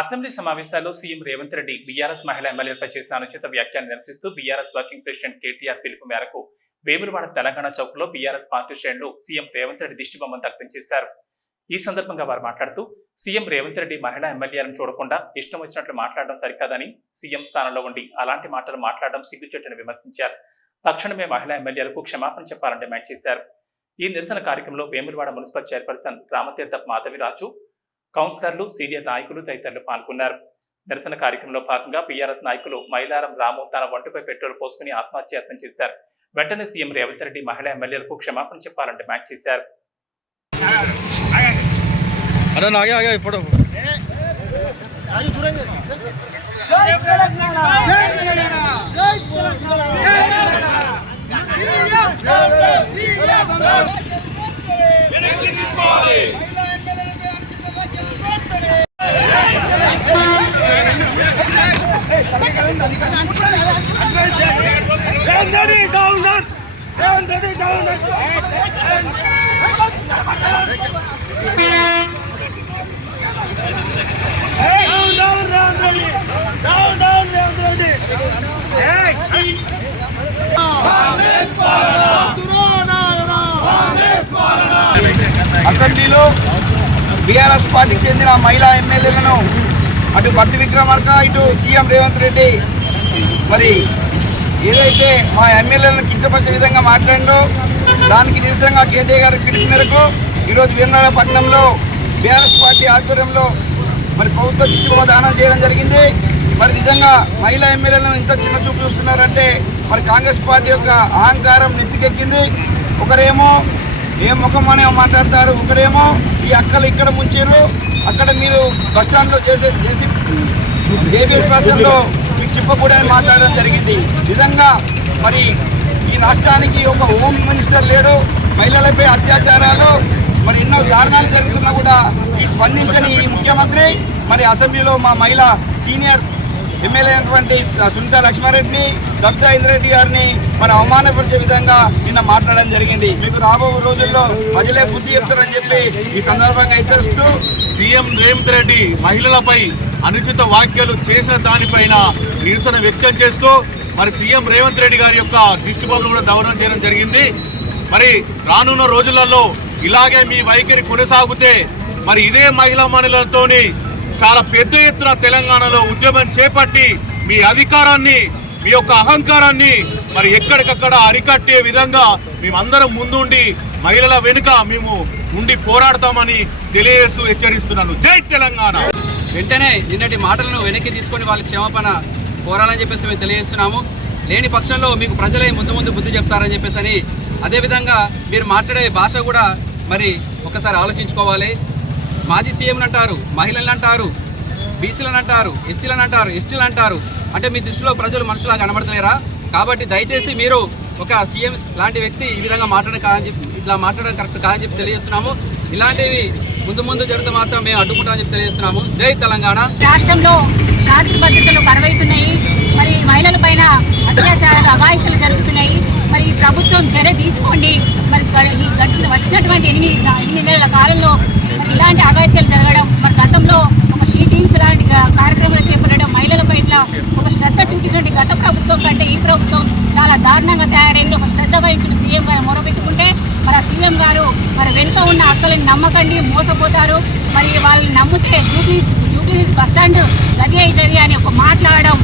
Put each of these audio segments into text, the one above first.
Assembly సమావేశాల్లో CM Revanth Reddy BRS మహిళా ఎమ్మెల్యేలపై చేసిన అనుచిత వ్యాఖ్యలు నిరసిస్తూ బీఆర్ఎస్ వర్కింగ్ ప్రెసిడెంట్ కేటీఆర్ పిలుపు మేరకు వేములవాడ తెలంగాణ చౌక్లో బీఆర్ఎస్ పార్టీ శ్రేణులు సీఎం రేవంత్ రెడ్డి దిష్టిబొమ్మను దగ్ధం చేశారు. ఈ సందర్భంగా వారు మాట్లాడుతూ సీఎం రేవంత్ రెడ్డి మహిళా ఎమ్మెల్యేలను చూడకుండా ఇష్టం వచ్చినట్లు మాట్లాడడం సరికాదని సీఎం స్థానంలో ఉండి అలాంటి మాటలు మాట్లాడడం సిగ్గుచెట్టును విమర్శించారు. తక్షణమే మహిళా ఎమ్మెల్యేలకు క్షమాపణ చెప్పాలని డిమాండ్ చేశారు. ఈ నిరసన కార్యక్రమంలో వేములవాడ మున్సిపల్ చైర్పర్సన్ రామతీర్థ మాధవిరాజు కౌన్సిలర్లు సీనియర్ నాయకులు తదితరులు పాల్గొన్నారు. నిరసన కార్యక్రమంలో భాగంగా బీఆర్ఎస్ నాయకులు మైలారం రాము తన ఒంటిపై పెట్రోల్ పోసుకుని ఆత్మహత్యాయత్నం చేశారు. వెంటనే సీఎం రేవంత్ రెడ్డి మహిళా ఎమ్మెల్యేలకు క్షమాపణ చెప్పాలని డిమాండ్ చేశారు. अरे అసెంబ్లీలో బీఆర్ఎస్ పార్టీకి చెందిన మహిళా ఎమ్మెల్యేలను అటు భక్తి విక్రమార్క ఇటు సీఎం రేవంత్ రెడ్డి మరి ఏదైతే మా ఎమ్మెల్యేలను కించపరిచే విధంగా మాట్లాడో దానికి నిరసనగా కేటీఆర్ గారి పిలుపు మేరకు ఈరోజు వీరనాడ బీఆర్ఎస్ పార్టీ ఆధ్వర్యంలో మరి ప్రభుత్వ దృష్టిలో దానం చేయడం జరిగింది. మరి నిజంగా మహిళా ఎమ్మెల్యేలను ఇంత చిన్న చూపు చూస్తున్నారంటే మరి కాంగ్రెస్ పార్టీ యొక్క అహంకారం నెత్తికెక్కింది. ఒకరేమో ఏ ముఖం అనే మాట్లాడతారు ఒకరేమో ఈ అక్కలు ఇక్కడ ముంచారు. అక్కడ మీరు బస్ స్టాండ్లో చేసే చేసి జేబీఎస్ బస్టాండ్లో మీకు చెప్పకూడదని మాట్లాడడం జరిగింది. నిజంగా మరి ఈ రాష్ట్రానికి ఒక హోమ్ మినిస్టర్ లేడు. మహిళలపై అత్యాచారాలు మరి ఎన్నో దారుణాలు జరుగుతున్నా కూడా ఈ స్పందించని ఈ ముఖ్యమంత్రి మరి అసెంబ్లీలో మా మహిళ సీనియర్ ఎమ్మెల్యే అయినటువంటి సునీత లక్ష్మారెడ్డిని సబితా ఇంద్రెడ్డి గారిని మరి అవమానపరిచే విధంగా నిన్న మాట్లాడడం జరిగింది. మీకు రాబో రోజుల్లో ప్రజలే బుద్ధి చెప్తారని చెప్పి ఈ సందర్భంగా హెచ్చరిస్తూ సీఎం రేవంత్ రెడ్డి మహిళలపై అనుచిత వ్యాఖ్యలు చేసిన దానిపైన నిరసన వ్యక్తం చేస్తూ మరి సీఎం రేవంత్ రెడ్డి గారి యొక్క దిష్టి కూడా దౌర్యం చేయడం జరిగింది. మరి రానున్న రోజులలో ఇలాగే మీ వైఖరి కొనసాగితే మరి ఇదే మహిళా మహిళలతోని చాలా పెద్ద ఎత్తున తెలంగాణలో ఉద్యమం చేపట్టి మీ అధికారాన్ని మీ యొక్క అహంకారాన్ని మరి ఎక్కడికక్కడ అరికట్టే విధంగా మేమందరం ముందుండి మహిళల వెనుక మేము ఉండి పోరాడతామని తెలియజేస్తూ హెచ్చరిస్తున్నాను. జై తెలంగాణ! వెంటనే నిన్నటి మాటలను వెనక్కి తీసుకొని వాళ్ళకి క్షమాపణ కోరాలని చెప్పేసి మేము తెలియజేస్తున్నాము. లేని పక్షంలో మీకు ప్రజలే ముందు ముందు బుద్ధి చెప్తారని చెప్పేసి అని. అదేవిధంగా మీరు మాట్లాడే భాష కూడా మరి ఒకసారి ఆలోచించుకోవాలి. మాజీ సీఎంలు అంటారు మహిళలను అంటారు బీసీలను అంటారు ఎస్సీలను అంటారు ఎస్టీలు అంటారు. అంటే మీ దృష్టిలో ప్రజలు మనుషులా కనబడతలేరా? కాబట్టి దయచేసి మీరు ఒక సీఎం లాంటి వ్యక్తి ఈ విధంగా మాట్లాడడం కాదని చెప్పి ఇట్లా మాట్లాడడం కరెక్ట్ కాదని చెప్పి తెలియజేస్తున్నాము. ఇలాంటివి ముందు ముందు జరిగితే మాత్రం మేము అడ్డుకుంటామని చెప్పి తెలియజేస్తున్నాము. జై తెలంగాణ. రాష్ట్రంలో శాంతి భద్రతలు కరువైతున్నాయి. మరి మహిళల పైన అత్యాచారాలు అఘాయిత్యాలు జరుగుతున్నాయి. మరి ప్రభుత్వం చర్య తీసుకోండి. మరి ఈ గడిచిన వచ్చినటువంటి ఎనిమిది ఎనిమిది నెలల కాలంలో ఇలాంటి అఘాయిత్యాలు జరగడం మరి గతంలో ఒక షీ టీమ్స్ లాంటి కార్యక్రమాలు చేపట్టి శ్రద్ధ గత ప్రభుత్వం కంటే ఈ ప్రభుత్వం చాలా దారుణంగా తయారైంది. ఒక శ్రద్ధ వహించిన సీఎం గారు మొరపెట్టుకుంటే మరి ఆ సీఎం గారు మరి వెనుక ఉన్న అక్కలని నమ్మకండి మోసపోతారు. మరి వాళ్ళని నమ్మితే జూబీ జూబీ బస్ స్టాండ్ గది అవుతుంది అని ఒక మాట్లాడడం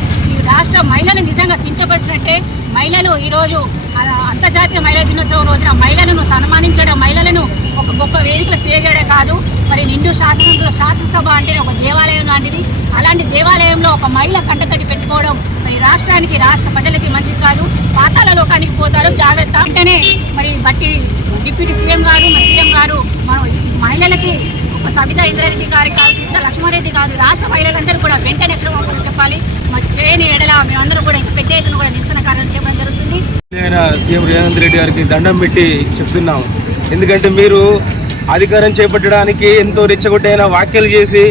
రాష్ట్ర మహిళను నిజంగా కించపరిచినట్టే మహిళలు ఈరోజు అంతర్జాతీయ మహిళా దినోత్సవం రోజున మహిళలను సన్మానించడం మహిళలను ఒక గొప్ప వేదికల స్టేజ్ చేయడం కాదు. మరి నిండు శాసనంలో శాసనసభ అంటే ఒక దేవాలయం లాంటిది. అలాంటి దేవాలయంలో ఒక మహిళ కంటతడి పెట్టుకోవడం మరి రాష్ట్రానికి రాష్ట్ర ప్రజలకి మంచిది కాదు. పాతాల లోకానికి పోతారు జాగ్రత్త. వెంటనే మరి బట్టి డిప్యూటీ సీఎం గారు మరి సీఎం గారు మనం మహిళలకి ఒక సబితా ఇంద్రారెడ్డి గారికి కాదు సీత లక్ష్మారెడ్డి రాష్ట్ర మహిళలందరూ కూడా వెంటనే క్షమాపణ చెప్పాలి. మరి చేయని ఎడల మేమందరూ కూడా పెద్ద ఎత్తున కూడా నిరసన కార్యాలు చేయడం జరుగుతుంది. సీఎం రేవంత్ రెడ్డి గారికి దండం పెట్టి చెప్తున్నాం ఎందుకంటే మీరు అధికారం చేపట్టడానికి ఎంతో రెచ్చగొట్టైన వ్యాఖ్యలు చేసి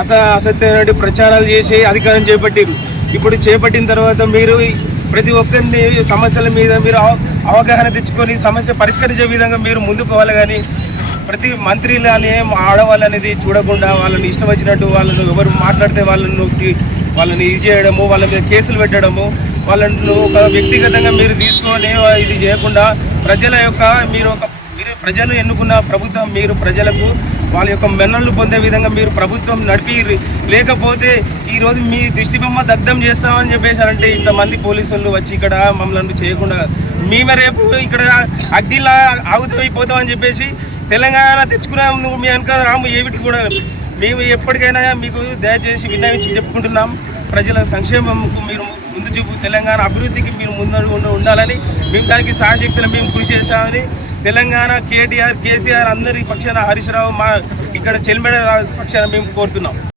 అస అసత్యమైన ప్రచారాలు చేసి అధికారం చేపట్టారు ఇప్పుడు చేపట్టిన తర్వాత మీరు ప్రతి ఒక్కరిని సమస్యల మీద మీరు అవ- అవగాహన తెచ్చుకొని సమస్య పరిష్కరించే విధంగా మీరు ముందుకు పోవాలి కానీ ప్రతి మంత్రిలు అని ఆడవాళ్ళు అనేది చూడకుండా వాళ్ళని ఇష్టం వచ్చినట్టు వాళ్ళను ఎవరు మాట్లాడితే వాళ్ళను వాళ్ళని ఇది చేయడము వాళ్ళ మీద కేసులు పెట్టడము వాళ్ళను ఒక వ్యక్తిగతంగా మీరు తీసుకొని ఇది చేయకుండా ప్రజల యొక్క మీరు ఒక మీరు ప్రజలు ఎన్నుకున్న ప్రభుత్వం మీరు ప్రజలకు వాళ్ళ యొక్క మెన్నలు పొందే విధంగా మీరు ప్రభుత్వం నడిపి లేకపోతే ఈరోజు మీ దిష్టి బొమ్మ దగ్ధం చేస్తామని చెప్పేసారంటే ఇంతమంది పోలీసులు వచ్చి ఇక్కడ మమ్మల్ని చేయకుండా మేమే రేపు ఇక్కడ అగ్నిలా ఆగుతమైపోతామని చెప్పేసి తెలంగాణ తెచ్చుకున్నాము మీ వెనక రాము ఏమిటి కూడా మేము ఎప్పటికైనా మీకు దయచేసి విన్నవించి చెప్పుకుంటున్నాం. ప్రజల సంక్షేమంకు మీరు ముందు చూపు తెలంగాణ అభివృద్ధికి మీరు ముందు ఉండాలని మేము దానికి సాశక్తులు మేము కృషి చేశామని తెలంగాణ కేటీఆర్ కేసీఆర్ అందరి పక్షాన హరీష్ రావు మా ఇక్కడ చెల్మెడ పక్షాన మేము కోరుతున్నాం.